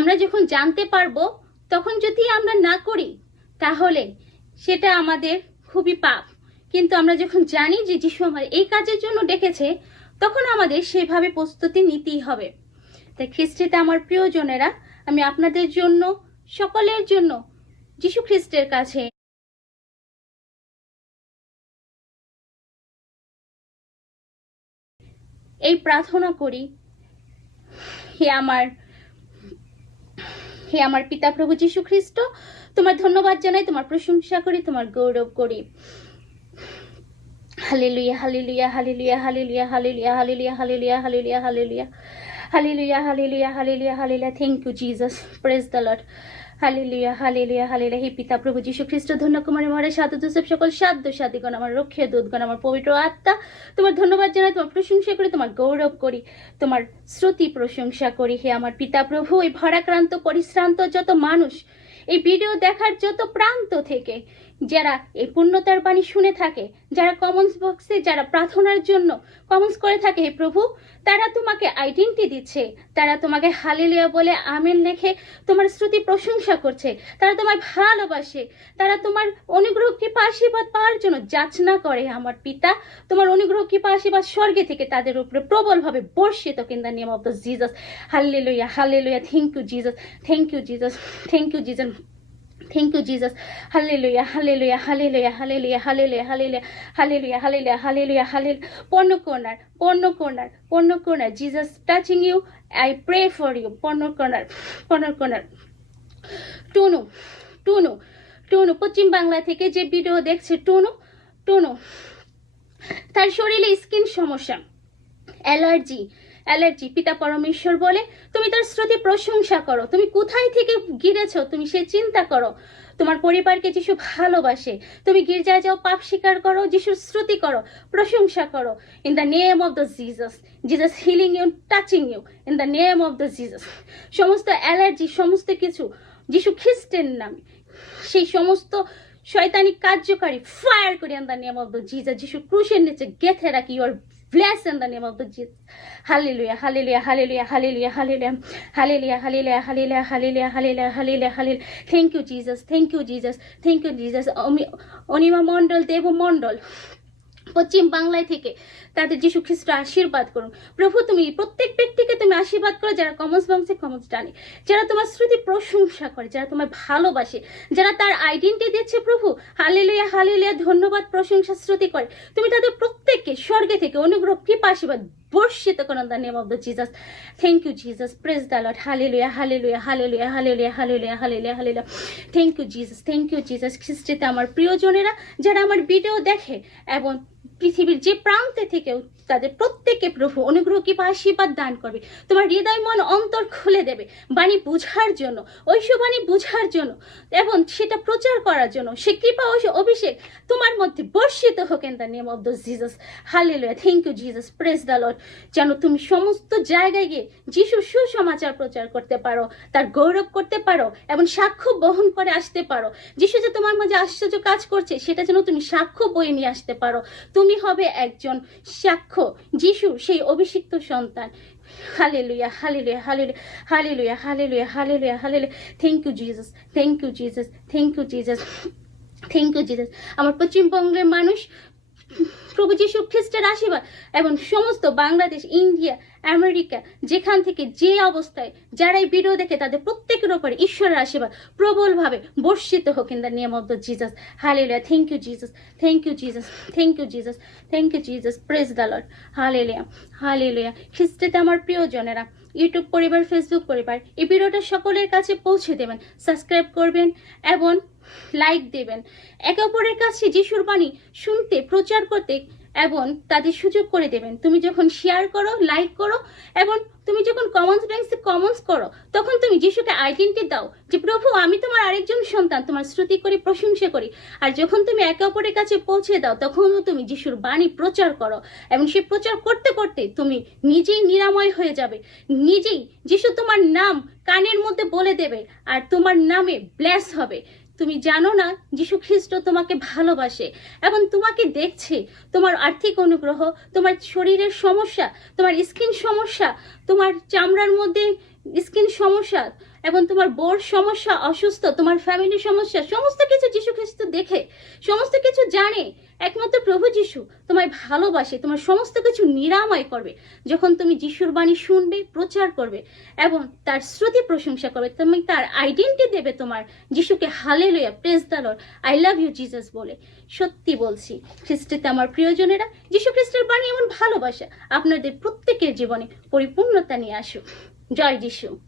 আমরা যখন জানতে পারব, তখন যদি আমরা না করি, তাহলে সেটা আমাদের খুবই পাপ। কিন্তু আমরা যখন জানি যে যিশু আমার এই কাজের জন্য ডেকেছে, তখন আমাদের সেভাবে প্রস্তুতি নিতেই হবে। তাই খ্রিস্টিতে আমার প্রিয়জনেরা আমি আপনাদের জন্য, সকলের জন্য যিশু খ্রিস্টের কাছে এই প্রার্থনা করি, হে আমার হে আমার পিতা প্রভু যীশু খ্রিস্ট তোমার ধন্যবাদ জানাই তোমার প্রশংসা করি তোমার গৌরব করি hallelujah hallelujah hallelujah hallelujah hallelujah hallelujah hallelujah hallelujah hallelujah hallelujah hallelujah hallelujah hallelujah thank you Jesus praise the Lord hallelujah, hallelujah, hallelujah. হে পিতা প্রভু যীশু খ্রিস্ট ধন্য কুমারী মহারাজ, সাধু জোসেফ সকল, সাধ্য সাধিগণ, আমার রক্ষে দুধগণ আমার পবিত্র আত্মা। তোমার ধন্যবাদ জানাই, তোমার প্রশংসা করি, তোমার গৌরব করি, তোমার শ্রুতি প্রশংসা করি। হে আমার পিতা প্রভু, এই ভরাক্রান্ত, পরিশ্রান্ত যত মানুষ, এই ভিডিও দেখার যত প্রান্ত থেকে যারা এই পূর্ণতার বাণী শুনে থাকে, যারা কমেন্টস বক্সে যারা প্রার্থনার জন্য কমেন্টস করে থাকে, হে প্রভু, তারা তোমাকে আইডেন্টি দিচ্ছে। তারা তোমাকে হালেলিয়া বলে আমেন লেখে তোমার শ্রুতি প্রশংসা করছে। তারা তোমায় ভালোবাসে। তারা তোমার অনুগ্রহ, কৃপা, আশীর্বাদ পাওয়ার জন্য যাচনা করে আমার পিতা। তোমার অনুগ্রহ, কৃপা, আশীর্বাদ স্বর্গে থেকে তাদের উপরে প্রবলভাবে বর্ষিত কিন the name of the Jesus hallelujah hallelujah thank you Jesus thank you Jesus thank you Jesus Thank you, Jesus. Hallelujah, hallelujah, hallelujah, hallelujah, hallelujah, hallelujah, hallelujah, hallelujah, hallelujah, hallelujah. Porno corner, porno corner, porno corner. Jesus touching you. I pray for you. Porno corner, porno corner. Tunu Tunu Tunu Paschim Bangla থেকে যে video দেখছে টুনু টুনু তার শরীরে skin সমস্যা allergy allergy, পিতা পরমেশ্বর বলে, তুমি তার শ্রুতি প্রশংসা করো। তুমি কোথায় থেকে গিরেছ? তুমি সে চিন্তা করো। তোমার পরিবারকে যিশু ভালোবাসে, তুমি গির্জায় যাও, পাপ স্বীকার করো, যিশুর শ্রুতি করো, প্রশংসা করো। In the name of the Jesus Jesus healing you touching you in the name of the Jesus সমস্ত অ্যালার্জি, সমস্ত কিছু যিশু খ্রিস্টের নামে, সেই সমস্ত শয়তানি কার্যকারী ফায়ার করি in the name of the Jesus Jishu ক্রুশের নিচে গেথে রাখি your Bless in the name of the Jesus. Hallelujah, hallelujah, hallelujah, hallelujah, hallelujah, hallelujah, hallelujah, hallelujah, hallelujah, hallelujah, hallelujah, hallelujah. Thank you, Jesus. Thank you, Jesus. Thank you, Jesus. Onima Mondal, Devo Mondal. পশ্চিম বাংলায় থেকে তাদের যিশু খ্রিস্ট আশীর্বাদ করুন। প্রভু, তুমি প্রত্যেক ব্যক্তিকে তুমি আশীর্বাদ করো যারা কমন্স বংশে কমন্স জানে যারা তোমার শ্রুতি প্রশংসা করে, যারা তোমায় ভালোবাসে, যারা তার আইডেন্টি দিচ্ছে প্রভু হালেলুয়া হালেলুয়া ধন্যবাদ, প্রশংসা, শ্রুতি করে। তুমি তাদের প্রত্যেককে স্বর্গে থেকে অনুগ্রহ, কৃপা, আশীর্বাদ, বর্ষিত করুন the name of the Jesus thank you Jesus praise the Lord hallelujah hallelujah hallelujah hallelujah hallelujah hallelujah hallelujah thank you Jesus thank you Jesus খ্রিস্টিতে আমার প্রিয়জনেরা, যারা আমার ভিডিও দেখে এবং পৃথিবীর যে প্রান্তে থেকেও তাদের প্রত্যেককে প্রভু, অনুগ্রহ, কৃপা, আশীর্বাদ দান করবে। তোমার হৃদয় মন অন্তর খুলে দেবে বাণী বুঝার জন্য ঐশ্ব বাণী বুঝার জন্য এবং সেটা প্রচার করার জন্য। সে কৃপা ও অভিষেক তোমার মধ্যে বর্ষিত হোক in the name of the Jesus hallelujah thank you Jesus praise the Lord যেন তুমি সমস্ত জায়গায় গিয়ে যিশু সুসমাচার প্রচার করতে পারো, তার গৌরব করতে পারো এবং সাক্ষ্য বহন করে আসতে পারো। যিশু যে তোমার মাঝে আশ্চর্য কাজ করছে, সেটা যেন তুমি সাক্ষ্য বয়ে নিয়ে আসতে পারো। তুমি হবে একজন সাক্ষ্য যিশু সেই অভিষিক্ত সন্তান। হালে লুইয়া হালে লুইয়া হালে hallelujah hallelujah hallelujah hallelujah hallelujah hallelujah hallelujah. Thank you Jesus thank you Jesus thank you Jesus thank you Jesus আমার পশ্চিমবঙ্গের মানুষ প্রভু যীশু খ্রিস্টের আশীর্বাদ এবং সমস্ত বাংলাদেশ, ইন্ডিয়া, আমেরিকা, যেখান থেকে যে অবস্থায় যারা ভিডিও দেখে তাদের প্রত্যেকের উপরে ঈশ্বরের আশীর্বাদ প্রবলভাবে বর্ষিত হোক in the name of the Jesus hallelujah thank you Jesus thank you Jesus thank you Jesus thank you Jesus praise the Lord hallelujah hallelujah খ্রিস্টেতে আমার প্রিয়জনেরা ইউটিউব পরিবার ফেসবুক পরিবার, এই ভিডিওটা সকলের কাছে পৌঁছে দেবেন। সাবস্ক্রাইব করবেন এবং লাইক দেবেন। একে অপরের কাছে যিশুর বাণী শুনতে, প্রচার করতে এবং তাদের সুযোগ করে দেবেন। তুমি যখন শেয়ার করো লাইক করো এবং তুমি যখন কমন্স ব্যাংকসে কমেন্টস করো, তখন তুমি যিশুকে আইডেন্টি দাও যে, প্রভু, আমি তোমার আরেকজন সন্তান, তোমার শ্রুতি করি, প্রশংসা করি। আর যখন তুমি একে অপরের কাছে পৌঁছে দাও, তখনও তুমি যিশুর বাণী প্রচার করো এবং সে প্রচার করতে করতে তুমি নিজেই নিরাময় হয়ে যাবে। নিজেই যিশু তোমার নাম কানের মধ্যে বলে দেবে আর তোমার নামে ব্লেস হবে। তুমি জানো না যীশু খ্রিস্ট তোমাকে ভালোবাসে এবং তোমাকে দেখছে। তোমার আর্থিক অনুগ্রহ, তোমার শরীরের সমস্যা, তোমার স্কিন সমস্যা, তোমার চামড়ার মধ্যে স্কিন সমস্যা এবং তোমার বোর সমস্যা, অসুস্থ, তোমার ফ্যামিলির সমস্যা, সমস্ত কিছু যিশু খ্রিস্ট দেখে, সমস্ত কিছু জানে। একমাত্র প্রভু যিশু তোমায় ভালোবাসে, তোমার সমস্ত কিছু নিরাময় করবে। যখন তুমি যিশুর বাণী শুনবে, প্রচার করবে এবং তার শ্রুতি প্রশংসা করবে, তুমি তার আইডেন্টি দেবে তোমার। যিশুকে hallelujah praise the Lord I love you Jesus বলে। সত্যি বলছি, খ্রিস্টিতে আমার প্রিয়জনেরা, যিশু খ্রিস্টের বাণী এমন ভালোবাসা, আপনাদের প্রত্যেকের জীবনে পরিপূর্ণতা নিয়ে আসুক। জয় যিশু।